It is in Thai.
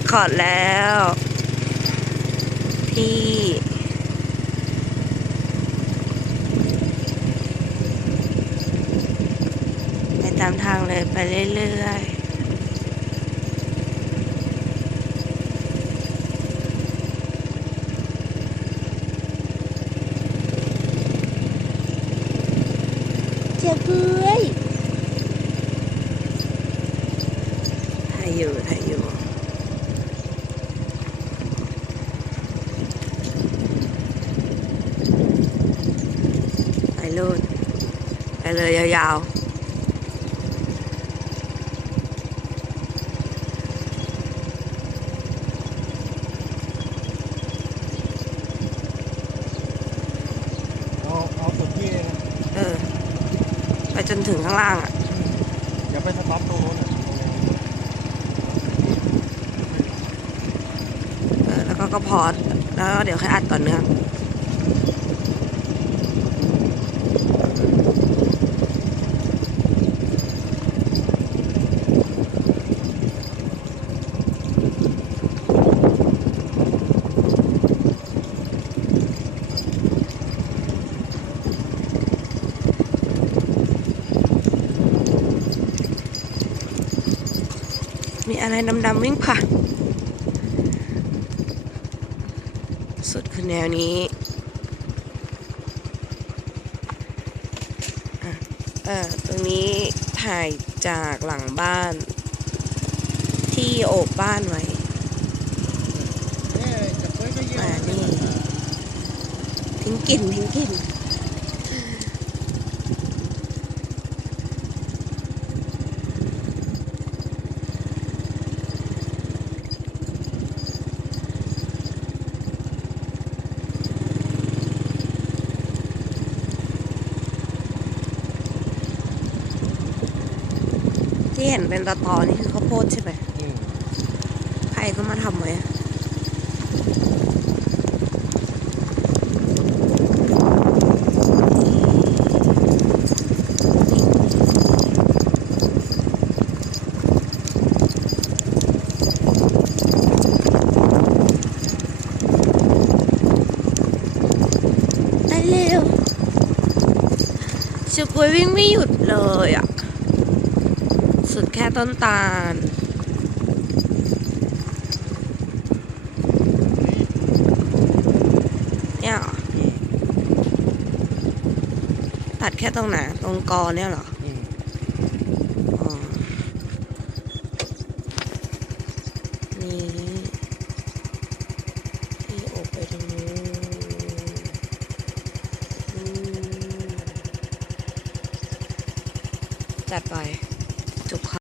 รคคอร์ดแล้วพี่ไปตามทางเลยไปเรื่อยๆเจ้าเอ้ยถ่ายอยู่ถ่ายอยู่ ไปลูดไปเลยยาวๆเอาเอาสุดที่นะเออไปจนถึงข้างล่างอะอย่าไปสต็อปตรงโน้นน่ะเออแล้วก็ก็พอดแล้วก็เดี๋ยวค่อยอัดต่อเนื่อง อะไรดำๆวิ่งผ่านสุดคือแนวนี้อะเออตรงนี้ถ่ายจากหลังบ้าน ที่โอบบ้านไว้เอ๊ะจะไปก็เยอะมานี่ทิ้งกลิ่นทิ้งกลิ่น ที่เห็นเป็นตอตอๆนี่คือข้าวโพดใช่ไหมใครก็มาทำไว้ได้เร็วชูกวยวิ่งไม่หยุดเลยอะ สุดแค่ต้นตาล เนี่ยตัดแค่ตรงไหนตรงกอเนี่ยเหรอนี่ที่อบไปทางนู้นจัดไป จบค่ะ